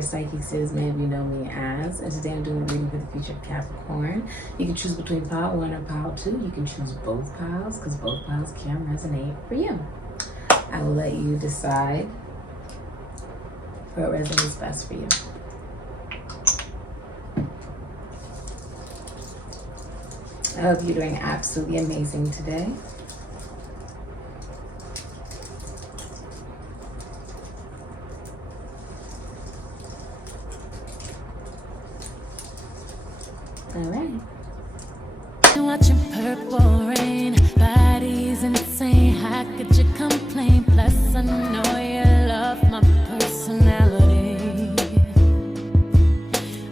SIKIKSYD is maybe you know me as, and today I'm doing a reading for the future of Capricorn. You can choose between pile 1 or pile 2. You can choose both piles because both piles can resonate for you. I will let you decide what resonates best for you. I hope you're doing absolutely amazing today. All right. Watching purple rain, body's insane. How could you complain? Plus, I know you love my personality.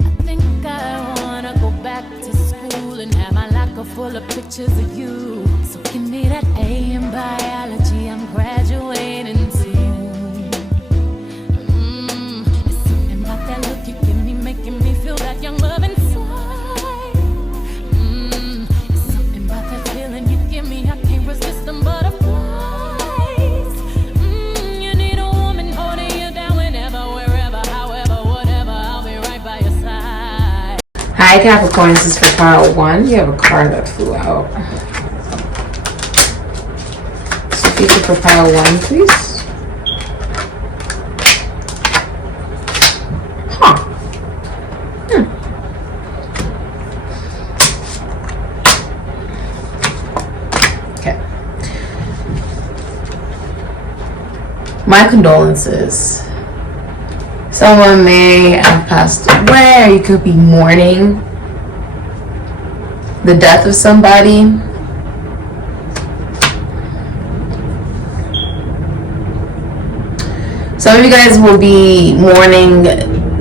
I think I wanna go back to school and have my locker full of pictures of you. So give me that A in biology. I'm graduating soon. It's something about that look you give me, making me feel that young love inside. Resist them butterflies. You need a woman holding you down whenever, wherever, however, whatever. I'll be right by your side. Hi Capricorn, this is for pile 1. You have a card that flew out. So feature for pile 1, please. Huh. My condolences. Someone may have passed away, or you could be mourning the death of somebody. Some of you guys will be mourning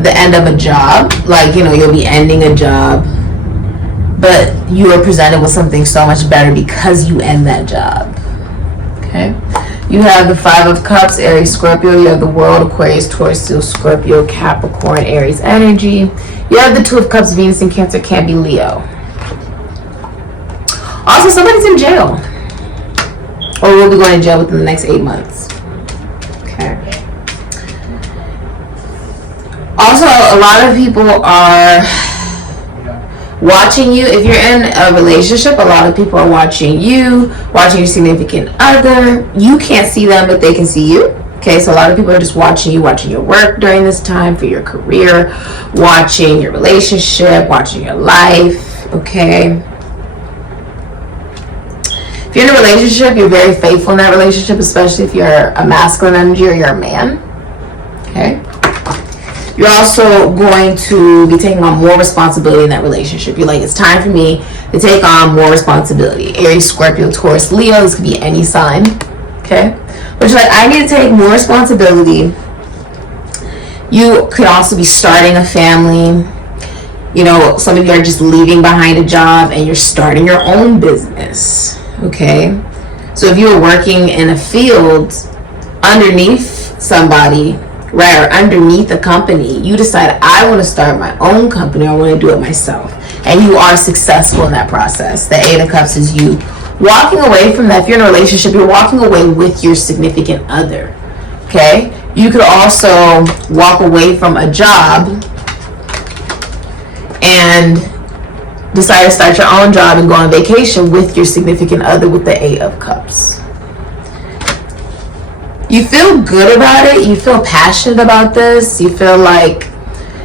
the end of a job. Like, you know, you'll be ending a job, but you are presented with something so much better because you end that job. Okay? You have the 5 of Cups, Aries, Scorpio. You have the World, Aquarius, Taurus, Scorpio, Capricorn, Aries energy. You have the 2 of Cups, Venus in Cancer, can't be Leo. Also, somebody's in jail. Or will be going to jail within the next 8 months. Okay. Also, a lot of people are watching you. If you're in a relationship, a lot of people are watching you, watching your significant other. You can't see them, but they can see you. Okay, so a lot of people are just watching you, watching your work during this time for your career, watching your relationship, watching your life. Okay. If you're in a relationship, you're very faithful in that relationship, especially if you're a masculine energy or you're a man. Okay. You're also going to be taking on more responsibility in that relationship. You're like, it's time for me to take on more responsibility. Aries, Scorpio, Taurus, Leo. This could be any sign. Okay? But you're like, I need to take more responsibility. You could also be starting a family. You know, some of you are just leaving behind a job and you're starting your own business. Okay? So if you were working in a field underneath somebody, right, or underneath a company, you decide, I want to start my own company, I want to do it myself, and you are successful in that process. The 8 of Cups is you walking away from that. If you're in a relationship, you're walking away with your significant other. Okay, you could also walk away from a job and decide to start your own job and go on vacation with your significant other with the 8 of Cups. You feel good about it. You feel passionate about this. You feel like,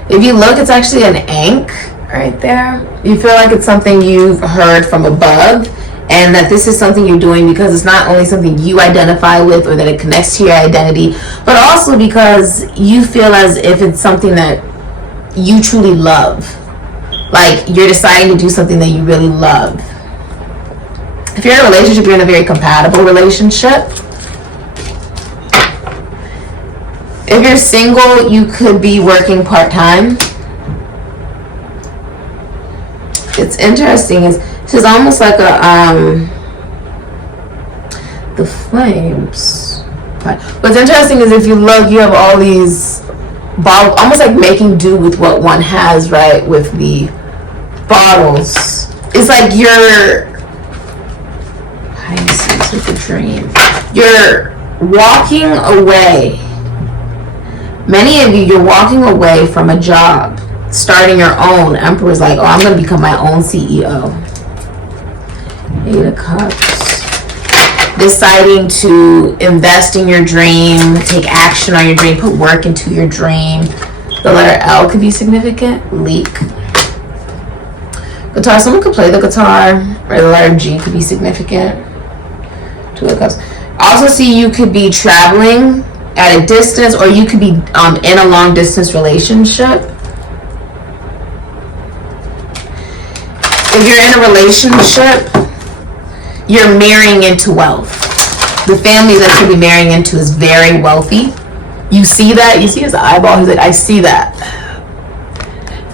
if you look, it's actually an ankh right there. You feel like it's something you've heard from above, and that this is something you're doing because it's not only something you identify with or that it connects to your identity, but also because you feel as if it's something that you truly love. Like, you're deciding to do something that you really love. If you're in a relationship, you're in a very compatible relationship. If you're single, you could be working part-time. It's interesting. This is almost like a the flames. What's interesting is if you look, you have all these bottles, almost like making do with what one has, right? With the bottles, it's like you're. I see. It's like a dream. You're walking away Many of you, you're walking away from a job, starting your own. Emperor's like, oh, I'm going to become my own CEO. 8 of Cups. Deciding to invest in your dream, take action on your dream, put work into your dream. The letter L could be significant. Leak. Guitar. Someone could play the guitar. Or the letter G could be significant. 2 of Cups. Also see you could be traveling at a distance, or you could be in a long distance relationship. If you're in a relationship, you're marrying into wealth. The family that you'll be marrying into is very wealthy. You see that? You see his eyeball? He's like, I see that.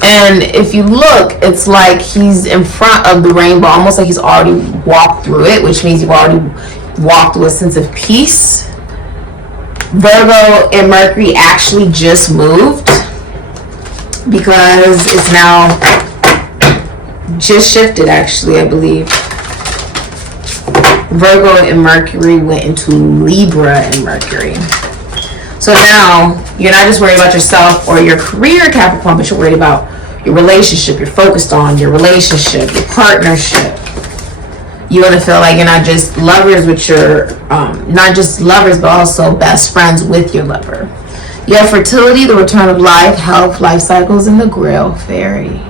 And if you look, it's like he's in front of the rainbow, almost like he's already walked through it, which means you've already walked through a sense of peace. Virgo and Mercury actually just moved because it's now just shifted, actually, I believe. Virgo and Mercury went into Libra and Mercury. So now you're not just worried about yourself or your career, Capricorn, but you're worried about your relationship. You're focused on your relationship, your partnership. You're going to feel like you're not just lovers with your, not just lovers, but also best friends with your lover. You have fertility, the return of life, health, life cycles, and the Grail Fairy.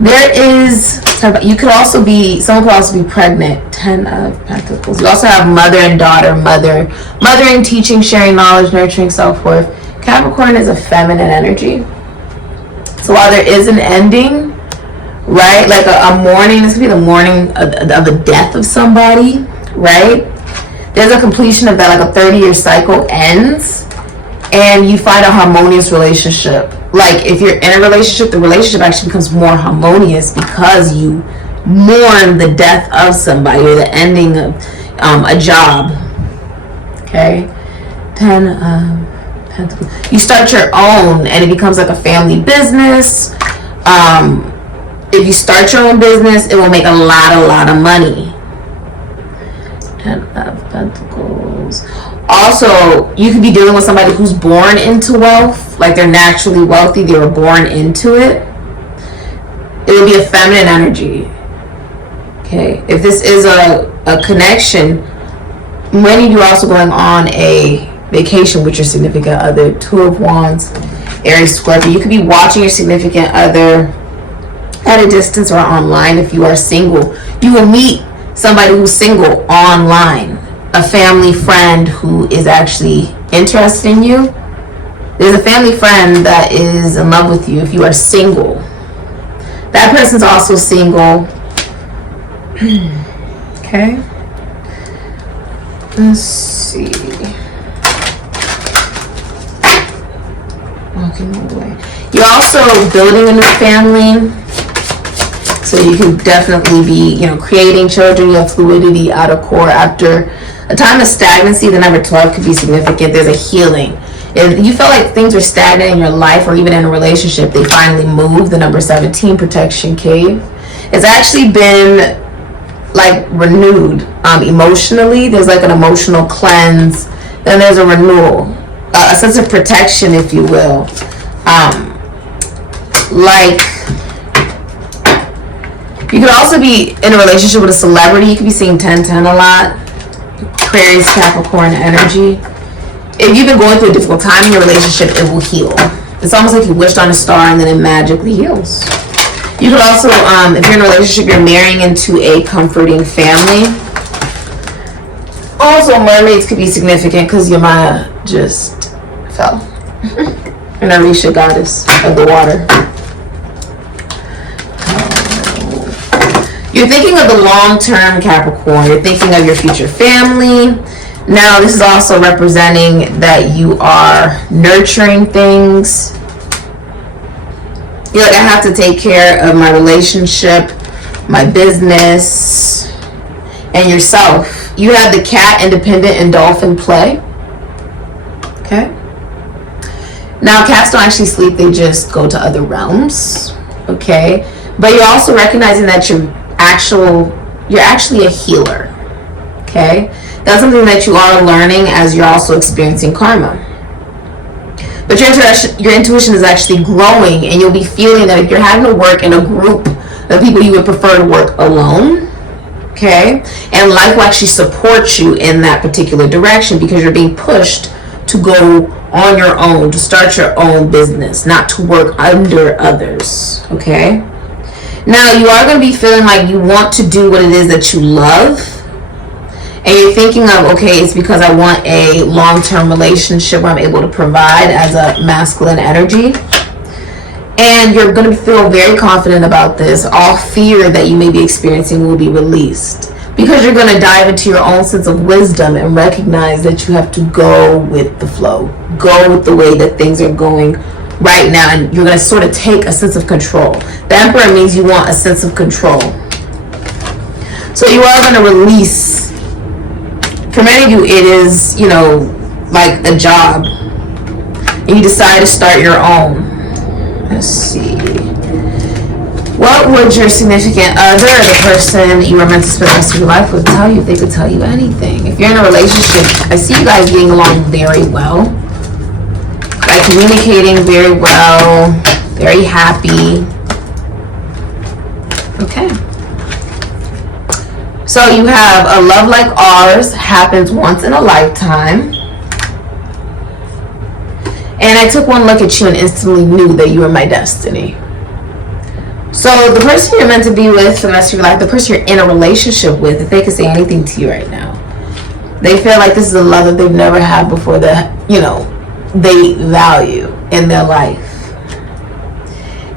There is, you could also be, someone could also be pregnant. 10 of Pentacles. You also have mother and daughter, mothering, teaching, sharing knowledge, nurturing, self-worth. Capricorn is a feminine energy. So while there is an ending, right, like a mourning, this could be the mourning of the death of somebody, right? There's a completion of that, like a 30-year cycle ends, and you find a harmonious relationship. Like if you're in a relationship, the relationship actually becomes more harmonious because you mourn the death of somebody or the ending of a job. Okay, 10 of Pentacles. You start your own, and it becomes like a family business. If you start your own business, it will make a lot of money. 10 of Pentacles. Also, you could be dealing with somebody who's born into wealth, like they're naturally wealthy, they were born into it. It would be a feminine energy. Okay, if this is a connection, many of you are also going on a vacation with your significant other. 2 of Wands, Aries, Scorpio. You could be watching your significant other at a distance or online. If you are single, you will meet somebody who's single online, a family friend who is actually interested in you. There's a family friend that is in love with you if you are single. That person's also single. Okay, let's see. Walking away. You're also building a new family, so you can definitely be, creating children. You have fluidity, outer core. After a time of stagnancy, the number 12 could be significant. There's a healing. If you felt like things were stagnant in your life or even in a relationship, they finally move. The number 17, protection, cave. It's actually been like renewed emotionally. There's like an emotional cleanse. Then there's a renewal, a sense of protection, if you will. Like, you could also be in a relationship with a celebrity. You could be seeing 1010 a lot. Aquarius, Capricorn energy. If you've been going through a difficult time in your relationship, it will heal. It's almost like you wished on a star and then it magically heals. You could also, if you're in a relationship, you're marrying into a comforting family. Also, mermaids could be significant because Yamaya just fell. An Orisha goddess of the water. You're thinking of the long-term, Capricorn. You're thinking of your future family. Now, this is also representing that you are nurturing things. You're like, I have to take care of my relationship, my business, and yourself. You have the cat, independent, and dolphin play. Okay. Now, cats don't actually sleep. They just go to other realms. Okay. But you're also recognizing that you're actually a healer. Okay. That's something that you are learning as you're also experiencing karma. But But your intuition is actually growing, and you'll be feeling that if you're having to work in a group of people, you would prefer to work alone. Okay? And life will actually support you in that particular direction because you're being pushed to go on your own, to start your own business, not to work under others. Okay? Now, you are going to be feeling like you want to do what it is that you love. And you're thinking of, okay, it's because I want a long-term relationship where I'm able to provide as a masculine energy. And you're going to feel very confident about this. All fear that you may be experiencing will be released. Because you're going to dive into your own sense of wisdom and recognize that you have to go with the flow. Go with the way that things are going right now. And you're going to sort of take a sense of control. The Emperor means you want a sense of control. So you are going to release. For many of you, it is, you know, like a job. And you decide to start your own. Let's see. What would your significant other, the person you were meant to spend the rest of your life with, tell you if they could tell you anything? If you're in a relationship, I see you guys getting along very well. Like communicating very well. Very happy. Okay. So you have a love like ours happens once in a lifetime. And I took one look at you and instantly knew that you were my destiny. So the person you're meant to be with for the rest of your life, the person you're in a relationship with, if they could say anything to you right now, they feel like this is a love that they've never had before, that, you know, they value in their life.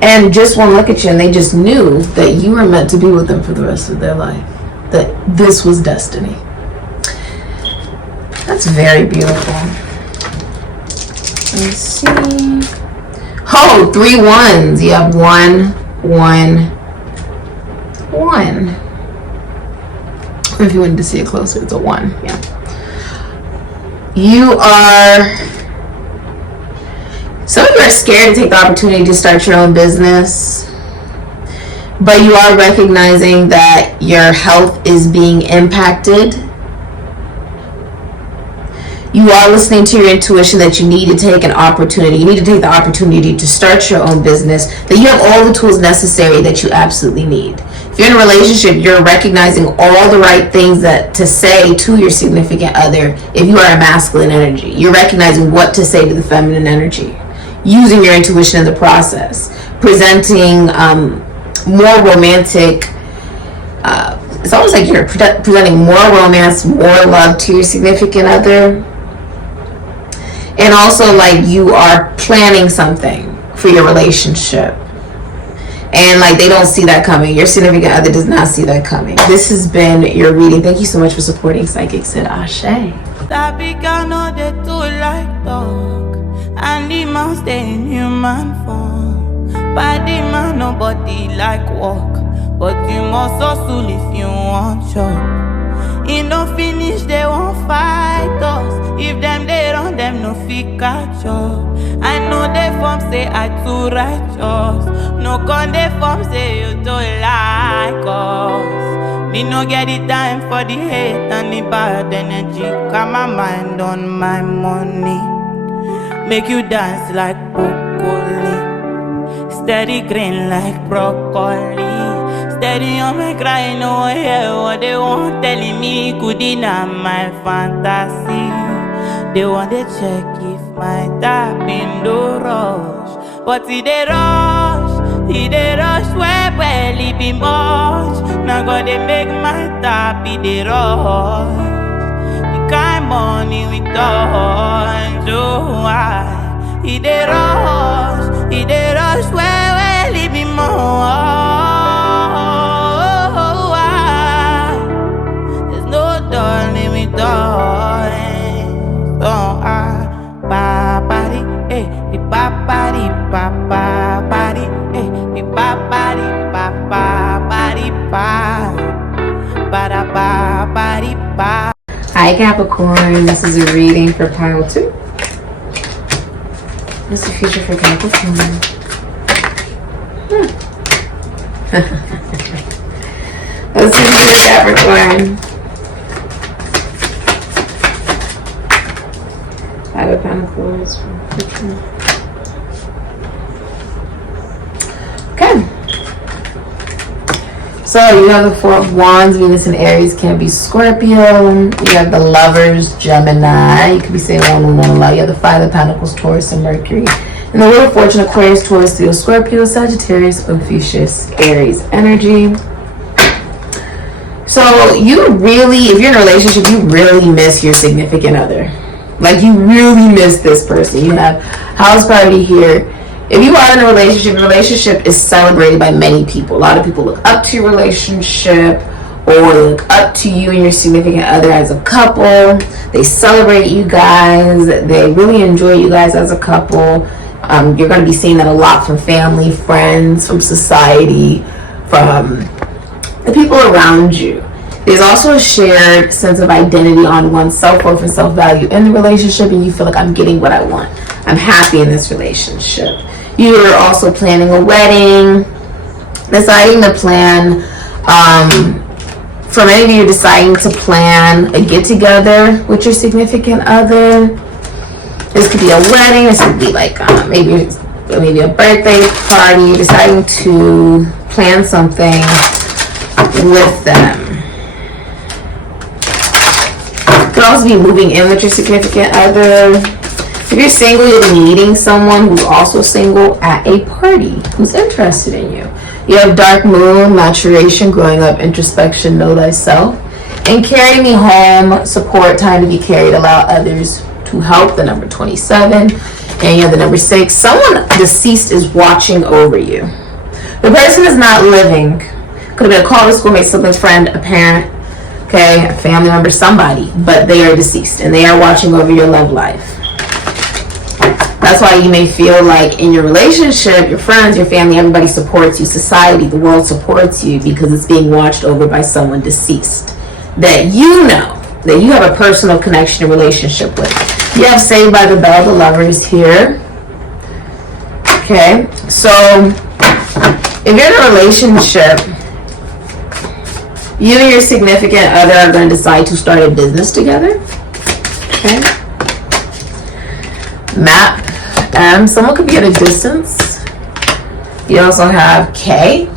And just one look at you and they just knew that you were meant to be with them for the rest of their life. That this was destiny. That's very beautiful. Let's see. Oh, 3 1s. You have 1, 1, 1. Or if you wanted to see it closer, it's a 1. Yeah. You are. Some of you are scared to take the opportunity to start your own business. But you are recognizing that your health is being impacted. You are listening to your intuition that you need to take an opportunity. You need to take the opportunity to start your own business. That you have all the tools necessary that you absolutely need. If you're in a relationship, you're recognizing all the right things that to say to your significant other. If you are a masculine energy, you're recognizing what to say to the feminine energy. Using your intuition in the process. Presenting more romantic, it's almost like you're presenting more romance, more love to your significant other. And also like you are planning something for your relationship. And like they don't see that coming. Your significant other does not see that coming. This has been your reading. Thank you so much for supporting SIKIKSYD. Ashe. That big girl know they too like dog. And the man stay in human form. By the man, nobody like walk. But you must hustle if you want job. In no finish, they won't fight us. If them they run, them no fit catch up. I know they form say I too righteous. No con they form say you don't like us. Me no get the time for the hate and the bad energy. Got my mind on my money. Make you dance like broccoli. Steady green like broccoli. Steady on me crying, no hear what they want telling me. Could deny my fantasy. They want to check if my tap in the rush. But he they rush where it be much. Now God they make my tap in the rush. The kind money we touch, oh I. He they rush where it be more. Darling, we darling. So ba body, the ba body, the ba body, ba. Hi Capricorn, this is a reading for pile 2. What's the future for Capricorn? Let's see for Capricorn. 5 of Pentacles from Capricorn. Okay. So you have the Four of Wands, Venus and Aries, can be Scorpio. You have the Lovers, Gemini. You could be saying one love. You have the Five of Pentacles, Taurus and Mercury. And the Wheel of Fortune, Aquarius, Taurus, Leo, Scorpio, Sagittarius, Ophiuchus, Aries energy. So you really, if you're in a relationship, you really miss your significant other. Like you really miss this person. You have house party here. If you are in a relationship, your relationship is celebrated by many people. A lot of people look up to your relationship or look up to you and your significant other as a couple. They celebrate you guys. They really enjoy you guys as a couple. You're going to be seeing that a lot from family, friends, from society, from the people around you. There's also a shared sense of identity on one's self-worth and self-value in the relationship, and you feel like I'm getting what I want. I'm happy in this relationship. You're also planning a wedding, deciding to plan. For many of you, you're deciding to plan a get-together with your significant other. This could be a wedding. This could be like maybe a birthday party. You're deciding to plan something with them. You could also be moving in with your significant other. If you're single, you'll be meeting someone who's also single at a party who's interested in you. You have Dark Moon, maturation, growing up, introspection, know thyself, and carry me home, support, time to be carried, allow others to help, the number 27, and you have the number 6. Someone deceased is watching over you. The person is not living. Could have been a college schoolmate, siblings, friend, a parent, okay, a family member, somebody, but they are deceased and they are watching over your love life. That's why you may feel like in your relationship, your friends, your family, everybody supports you, society, the world supports you because it's being watched over by someone deceased that you know, that you have a personal connection and relationship with. You have Saved by the Bell, the Lovers here. Okay, so if you're in a relationship, you and your significant other are going to decide to start a business together. Okay. Map. Someone could be at a distance. You also have K.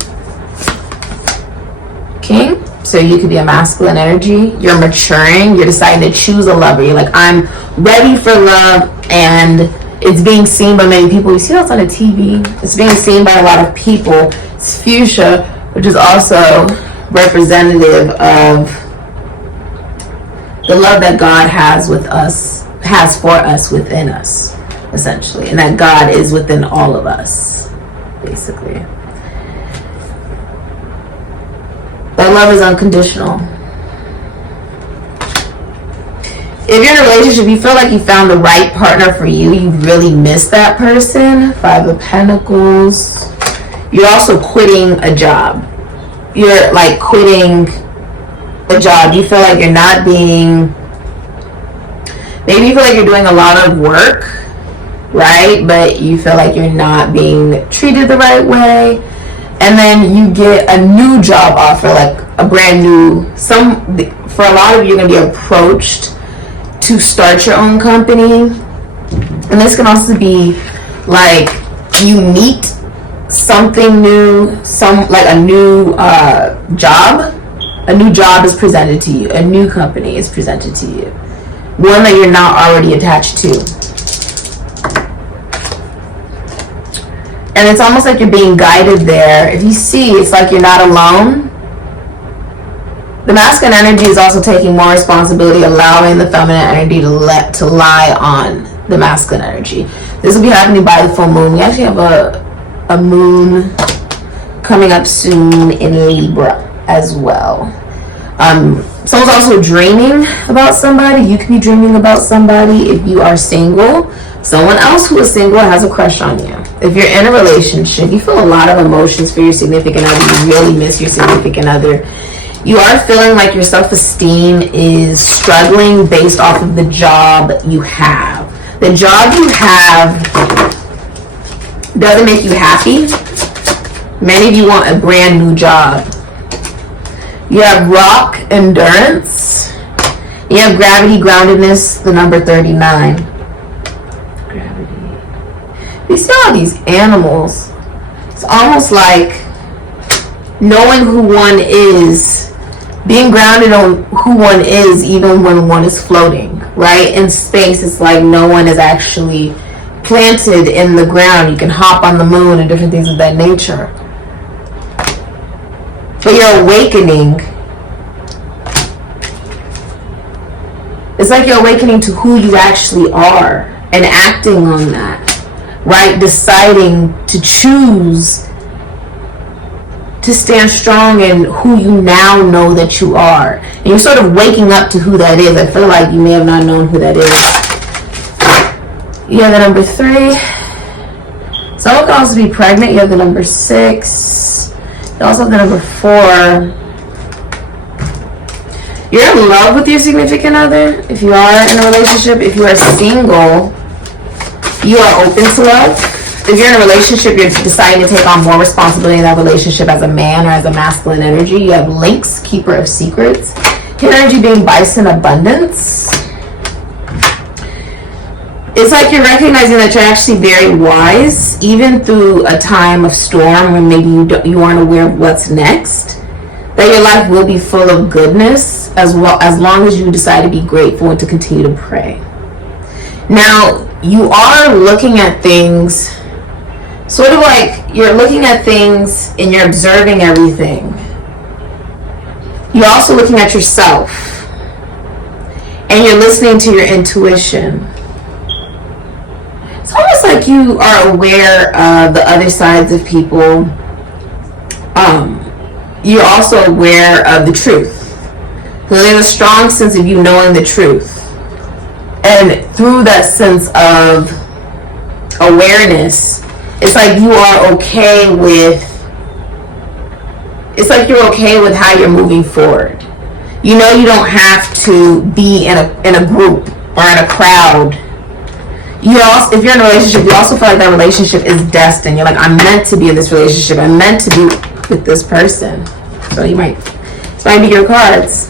King. So you could be a masculine energy. You're maturing. You're deciding to choose a lover. You're like, I'm ready for love, and it's being seen by many people. You see that's on the TV. It's being seen by a lot of people. It's fuchsia, which is also representative of the love that God has with us, has for us, within us, essentially, and that God is within all of us, basically. That love is unconditional. If you're in a relationship, you feel like you found the right partner for you, you really miss that person. Five of Pentacles. You're also quitting a job. You're like quitting a job. You feel like you're not being, maybe you feel like you're doing a lot of work, right? But you feel like you're not being treated the right way. And then you get a new job offer, like a brand new, for a lot of you, you're going to be approached to start your own company. And this can also be like you meet something new, like a new job. A new job is presented to you. A new company is presented to you. One that you're not already attached to. And it's almost like you're being guided there. If you see, it's like you're not alone. The masculine energy is also taking more responsibility, allowing the feminine energy to lie on the masculine energy. This will be happening by the full moon. We actually have a moon coming up soon in Libra as well. Someone's also dreaming about somebody. You could be dreaming about somebody. If you are single, someone else who is single has a crush on you. If you're in a relationship, you feel a lot of emotions for your significant other. You really miss your significant other. You are feeling like your self-esteem is struggling based off of the job you have. The job you have doesn't make you happy. Many of you want a brand new job. You have rock, endurance. You have gravity, groundedness, the number 39. Gravity. You see all these animals. It's almost like knowing who one is, being grounded on who one is even when one is floating, right? In space, it's like no one is actually planted in the ground. You can hop on the moon and different things of that nature. But you're awakening. It's like you're awakening to who you actually are and acting on that, right? Deciding to choose to stand strong in who you now know that you are. And you're sort of waking up to who that is. I feel like you may have not known who that is. You have the number 3. Someone could also be pregnant. You have the number 6. You also have the number 4. You're in love with your significant other. If you are in a relationship, if you are single, you are open to love. If you're in a relationship, you're deciding to take on more responsibility in that relationship as a man or as a masculine energy. You have Lynx, Keeper of Secrets. Your energy being Bison, Abundance. It's like you're recognizing that you're actually very wise, even through a time of storm when maybe you aren't aware of what's next. That your life will be full of goodness as long as you decide to be grateful and to continue to pray. Now, you are looking at things sort of like you're looking at things and you're observing everything. You're also looking at yourself and you're listening to your intuition. It's almost like you are aware of the other sides of people. You're also aware of the truth. So there's a strong sense of you knowing the truth. And through that sense of awareness, it's like you are okay with, it's like you're okay with how you're moving forward. You know you don't have to be in a group or in a crowd. You also, if you're in a relationship, you also feel like that relationship is destined. You're like, I'm meant to be in this relationship. I'm meant to be with this person. So this might be your cards.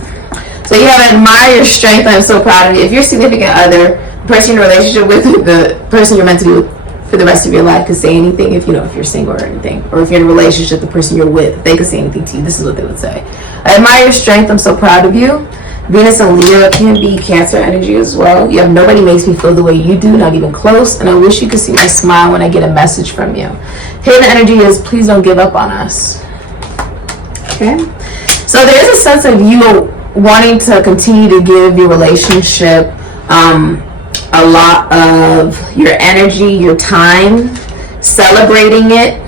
So you have admire your strength. I'm so proud of you. If your significant other, the person you're in a relationship with, the person you're meant to be with for the rest of your life could say anything, if you're single or anything, or if you're in a relationship, the person you're with, they could say anything to you. This is what they would say. I admire your strength. I'm so proud of you. Venus and Leo can be Cancer energy as well. You have nobody makes me feel the way you do, not even close. And I wish you could see my smile when I get a message from you. Hidden energy is please don't give up on us. Okay. So there is a sense of you wanting to continue to give your relationship a lot of your energy, your time, celebrating it.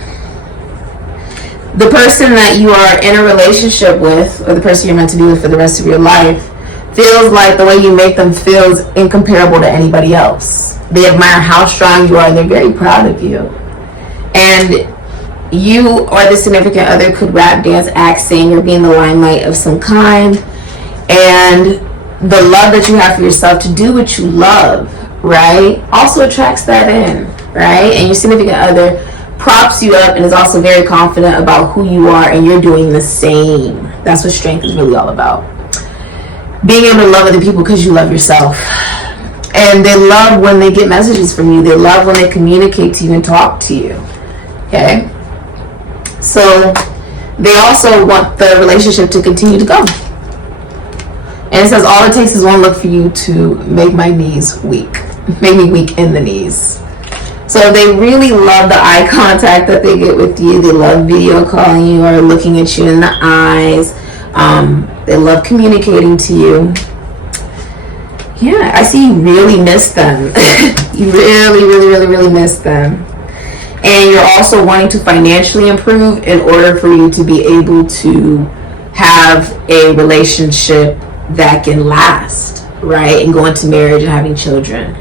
The person that you are in a relationship with, or the person you're meant to be with for the rest of your life, feels like the way you make them feel is incomparable to anybody else. They admire how strong you are and they're very proud of you. And you or the significant other could rap, dance, act, sing, or be in the limelight of some kind. And the love that you have for yourself to do what you love, right, also attracts that in, right? And your significant other props you up and is also very confident about who you are, and you're doing the same. That's what strength is really all about. Being able to love other people because you love yourself. And they love when they get messages from you. They love when they communicate to you and talk to you. Okay? So they also want the relationship to continue to go. And it says, all it takes is one look for you to make my knees weak. Make me weak in the knees. So they really love the eye contact that they get with you. They love video calling you or looking at you in the eyes. They love communicating to you. Yeah, I see you really miss them. You really, really, really, really miss them. And you're also wanting to financially improve in order for you to be able to have a relationship that can last, right? And go into marriage and having children.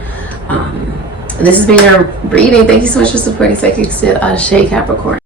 And this has been your reading. Thank you so much for supporting SIKIKSYD on Shay Capricorn.